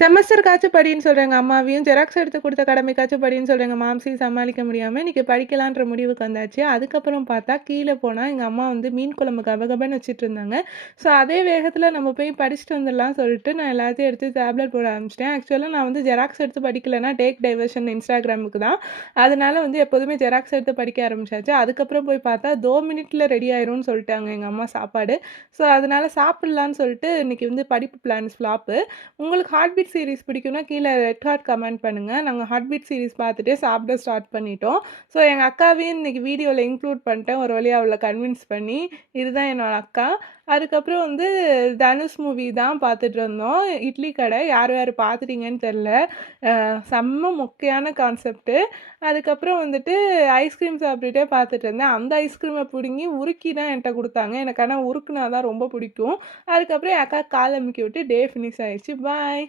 செமஸ்டருக்காச்சும் படின்னு சொல்ற எங்க அம்மாவையும், ஜெராக்ஸ் எடுத்து குடுத்த கடமைக்காச்சும் படின்னு சொல்ற எங்க மாம்ஸியும் சமாளிக்க முடியாம, இன்னைக்கு படிக்கலான்ற முடிவுக்கு வந்தாச்சு. அதுக்கப்புறம் பார்த்தா, கீழ போனா எங்க அம்மா வந்து மீன் குழம்பு கபகபன்னு வச்சுட்டுருந்தாங்க. ஸோ, அதே வேகத்துல நம்ம போய் படிச்சுட்டு வந்துடலாம்னு சொல்லிட்டு, நான் எல்லாத்தையும் எடுத்து டேப்லெட் போட ஆரம்பிச்சுட்டேன். ஆக்சுவலா நான் வந்து ஜெராக்ஸ் எடுத்து படிக்கலன்னா, டேக் டைவர்ஷன் இன்ஸ்டாகிராமுக்கு தான். அதனால வந்து எப்போதுமே ஜெராக்ஸ் எடுத்து படிக்க ஆரம்பிச்சாச்சு. அதுக்கப்புறம் போய் பார்த்தா, 2 மினிட்ல ரெடி ஆயிரும்னு சொல்லிட்டாங்க எங்க அம்மா சாப்பாடு. ஸோ, அதனால சாப்பிடலான்னு சொல்லிட்டு, இன்னைக்கு வந்து படிப்பு பிளான்ஸ் ஃப்ளாப்பு. உங்களுக்கு ஹார்ட் பீட் சீரிஸ் பிடிக்கும்னா கீழ ரெட் ஹார்ட் கமெண்ட் பண்ணுங்க. நாங்க ஹார்ட் பீட் சீரிஸ் பார்த்துட்டு சாப்பிட ஸ்டார்ட் பண்ணிட்டோம். ஸோ எங்க அக்காவையும் இன்னைக்கு வீடியோல இன்க்ளூட் பண்ணிட்டேன். ஒரு வழியா அவள கன்வின்ஸ் பண்ணி. இதுதான் என்னோட அக்கா. அதுக்கப்புறம் வந்து தனுஷ் மூவி தான் பார்த்துட்டு இருந்தோம். இட்லி கடை. யார் யார் பார்த்துட்டீங்கன்னு தெரியல. செம்ம மொக்கையான கான்செப்ட்டு. அதுக்கப்புறம் வந்துட்டு ஐஸ்கிரீம் சாப்பிட்டுட்டே பார்த்துட்டு இருந்தேன். அந்த ஐஸ்கிரீம புடுங்கி உருக்கி தான் என்ட்ட குடுத்தாங்க. எனக்கு ஆனா உருக்குனா தான் ரொம்ப பிடிக்கும். அதுக்கப்புறம் என் அக்காக்கு கால் அமுக்கி விட்டு டே ஃபினிஷ் ஆயிருச்சு. பாய்.